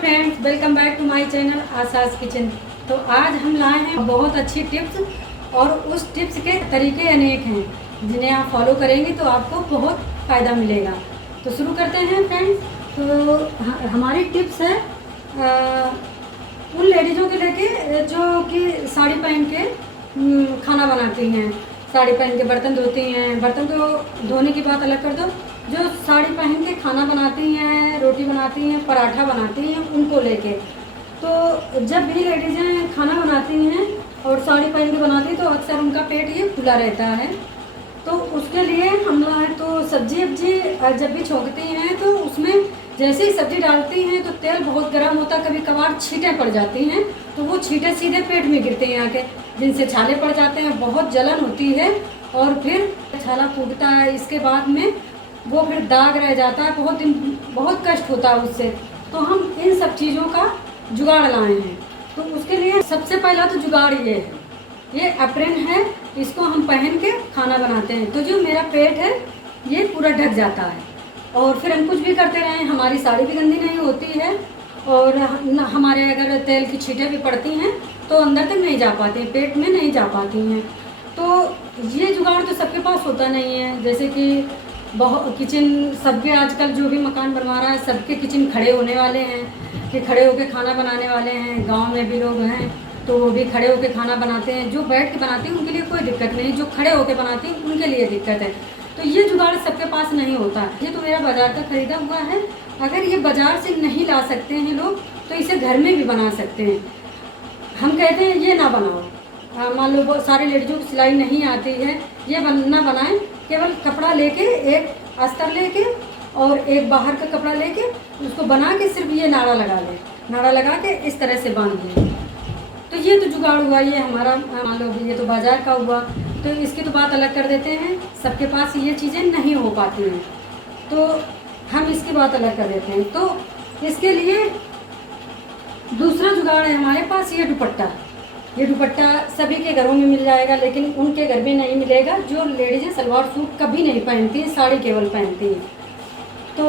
Friends, welcome back to my channel आसास kitchen. तो आज हम लाए हैं बहुत अच्छी टिप्स और उस टिप्स के तरीके अनेक हैं जिन्हें आप फॉलो करेंगे तो आपको बहुत फ़ायदा मिलेगा। तो शुरू करते हैं फ्रेंड्स। तो हमारी टिप्स है उन लेडीज़ों के लेके जो कि साड़ी पहन के खाना बनाती हैं, साड़ी पहन के बर्तन धोती हैं। बर्तन को धोने की बात अलग कर दो, जो साड़ी पहन के खाना बनाती हैं, रोटी बनाती हैं, पराठा बनाती हैं, उनको लेके। तो जब भी लेडीज़ें खाना बनाती हैं और साड़ी पहन के बनाती हैं तो अक्सर उनका पेट ये खुला रहता है। तो उसके लिए हम लोग तो सब्जी जब भी छोंकती हैं तो उसमें जैसे ही सब्जी डालती हैं तो तेल बहुत गर्म होता है, कभी कभार छींटें पड़ जाती हैं तो वो छींटें सीधे पेट में गिरते हैं आके, जिनसे छाले पड़ जाते हैं, बहुत जलन होती है और फिर छाला फूटता है। इसके बाद में वो फिर दाग रह जाता है, बहुत कष्ट होता है उससे। तो हम इन सब चीज़ों का जुगाड़ लाए हैं। तो उसके लिए सबसे पहला तो जुगाड़ ये है, ये एप्रन है, इसको हम पहन के खाना बनाते हैं तो जो मेरा पेट है ये पूरा ढक जाता है और फिर हम कुछ भी करते रहें हमारी साड़ी भी गंदी नहीं होती है और हमारे अगर तेल की छींटें भी पड़ती हैं तो अंदर तक नहीं जा पाती, पेट में नहीं जा पाती हैं। तो ये जुगाड़ तो सबके पास होता नहीं है। जैसे कि बहुत किचन सबके आजकल जो भी मकान बनवा रहा है सबके किचन खड़े होने वाले हैं कि खड़े होकर खाना बनाने वाले हैं। गांव में भी लोग हैं तो वो भी खड़े होकर खाना बनाते हैं। जो बैठ के बनाते हैं उनके लिए कोई दिक्कत नहीं, जो खड़े होकर बनाते हैं उनके लिए दिक्कत है। तो ये जुगाड़ सबके पास नहीं होता। ये तो मेरा बाज़ार का ख़रीदा हुआ है। अगर ये बाज़ार से नहीं ला सकते हैं लोग तो इसे घर में भी बना सकते हैं। हम कहते हैं ये ना बनाओ, मान लो बहुत सारे लेडीज़ों को सिलाई नहीं आती है, ये ना बनाएं। केवल कपड़ा लेके, एक अस्तर लेके और एक बाहर का कपड़ा लेके उसको बना के सिर्फ ये नाड़ा लगा लें, नाड़ा लगा के इस तरह से बांध लें। तो ये तो जुगाड़ हुआ, ये हमारा मान लो ये तो बाज़ार का हुआ। तो इसकी तो बात अलग कर देते हैं, सबके पास ये चीज़ें नहीं हो पाती हैं तो हम इसकी बात अलग कर देते हैं। तो इसके लिए दूसरा जुगाड़ है हमारे पास, ये दुपट्टा। ये दुपट्टा सभी के घरों में मिल जाएगा लेकिन उनके घर में नहीं मिलेगा जो लेडीज़ें सलवार सूट कभी नहीं पहनती हैं, साड़ी केवल पहनती हैं। तो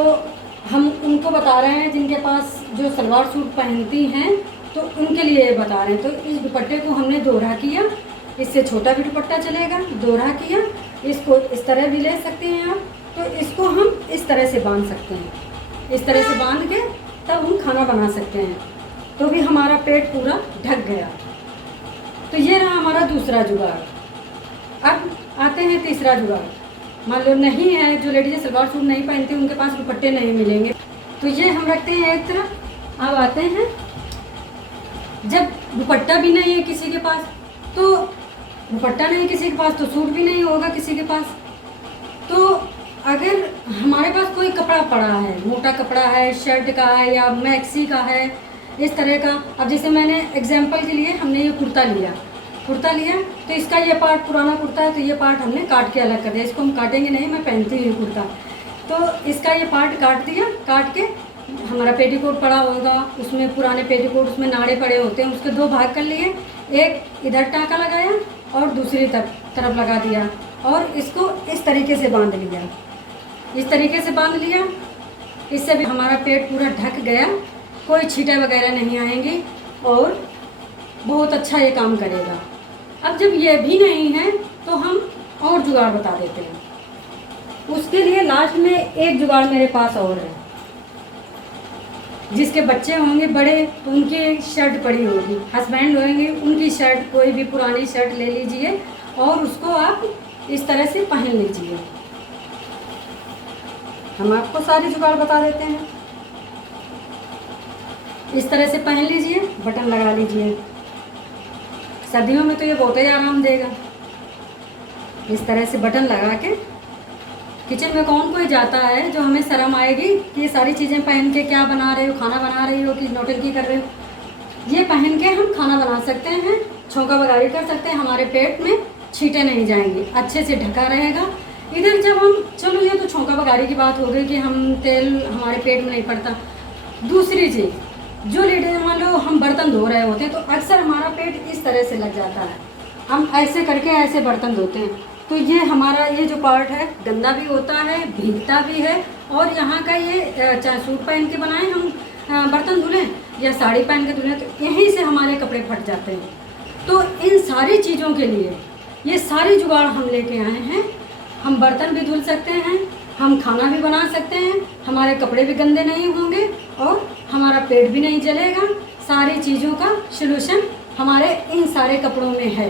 हम उनको बता रहे हैं जिनके पास जो सलवार सूट पहनती हैं तो उनके लिए ये बता रहे हैं। तो इस दुपट्टे को हमने दोहरा किया, इससे छोटा भी दुपट्टा चलेगा, दोहरा किया। इसको इस तरह भी ले सकते हैं आप। तो इसको हम इस तरह से बांध सकते हैं, इस तरह से बांध के तब हम खाना बना सकते हैं तो भी हमारा पेट पूरा ढक गया। तो ये रहा हमारा दूसरा जुगाड़। अब आते हैं तीसरा जुगाड़। मान लो नहीं है, जो लेडीज़ सलवार सूट नहीं पहनती उनके पास दुपट्टे नहीं मिलेंगे तो ये हम रखते हैं एक तरफ। अब आते हैं जब दुपट्टा भी नहीं है किसी के पास, तो दुपट्टा नहीं किसी के पास तो सूट भी नहीं होगा किसी के पास। तो अगर हमारे पास कोई कपड़ा पड़ा है, मोटा कपड़ा है, शर्ट का है या मैक्सी का है, इस तरह का। अब जैसे मैंने एग्जांपल के लिए हमने ये कुर्ता लिया तो इसका ये पार्ट पुराना कुर्ता है तो ये पार्ट हमने काट के अलग कर दिया। इसको हम काटेंगे नहीं, मैं पहनती हूँ कुर्ता। तो इसका ये पार्ट काट दिया, काट के हमारा पेटीकोट पड़ा होगा, उसमें पुराने पेटीकोट उसमें नाड़े पड़े होते हैं, उसके दो भाग कर लिए। एक इधर टाँका लगाया और दूसरी तरफ लगा दिया और इसको इस तरीके से बांध लिया, इस तरीके से बांध लिया। इससे भी हमारा पेट पूरा ढक गया, कोई छींटे वगैरह नहीं आएंगी और बहुत अच्छा ये काम करेगा। अब जब ये भी नहीं है तो हम और जुगाड़ बता देते हैं। उसके लिए लास्ट में एक जुगाड़ मेरे पास और है। जिसके बच्चे होंगे बड़े तो उनकी शर्ट पड़ी होगी, हस्बैंड होंगे उनकी शर्ट, कोई भी पुरानी शर्ट ले लीजिए और उसको आप इस तरह से पहन लीजिए। हम आपको सारी जुगाड़ बता देते हैं। इस तरह से पहन लीजिए, बटन लगा लीजिए। सर्दियों में तो ये बहुत ही आराम देगा। इस तरह से बटन लगा के किचन में कौन कोई जाता है जो हमें शर्म आएगी कि ये सारी चीज़ें पहन के क्या बना रहे हो, खाना बना रही हो कि नौटंकी कर रहे हो। ये पहन के हम खाना बना सकते हैं, छौंका बघारी कर सकते हैं, हमारे पेट में छींटें नहीं जाएंगी, अच्छे से ढका रहेगा। इधर जब हम, चलो ये तो छौंका बघारी की बात हो गई कि हम तेल हमारे पेट में नहीं पड़ता। दूसरी चीज़, जो लेडीज मान लो हम बर्तन धो रहे होते हैं तो अक्सर हमारा पेट इस तरह से लग जाता है, हम ऐसे करके ऐसे बर्तन धोते हैं तो ये हमारा ये जो पार्ट है गंदा भी होता है, भीगता भी है और यहाँ का ये चाहे सूट पहन के बनाए हम बर्तन धुलें या साड़ी पहन के धुलें तो यहीं से हमारे कपड़े फट जाते हैं। तो इन सारी चीज़ों के लिए ये सारी जुगाड़ हम लेके आए हैं। हम बर्तन भी धुल सकते हैं, हम खाना भी बना सकते हैं, हमारे कपड़े भी गंदे नहीं होंगे और हमारा पेट भी नहीं जलेगा। सारी चीज़ों का सलूशन हमारे इन सारे कपड़ों में है।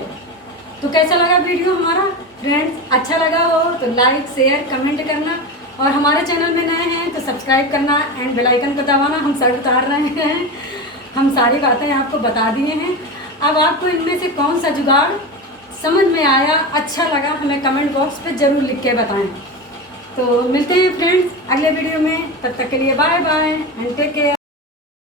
तो कैसा लगा वीडियो हमारा फ्रेंड्स? अच्छा लगा हो तो लाइक शेयर कमेंट करना, और हमारे चैनल में नए हैं तो सब्सक्राइब करना एंड बेल आइकन को दबाना। हम सर उतार रहे हैं, हम सारी बातें आपको बता दिए हैं। अब आपको इनमें से कौन सा जुगाड़ समझ में आया, अच्छा लगा, हमें कमेंट बॉक्स पे ज़रूर लिख के बताएं। तो मिलते हैं फ्रेंड्स अगले वीडियो में, तब तक के लिए bye bye and take care.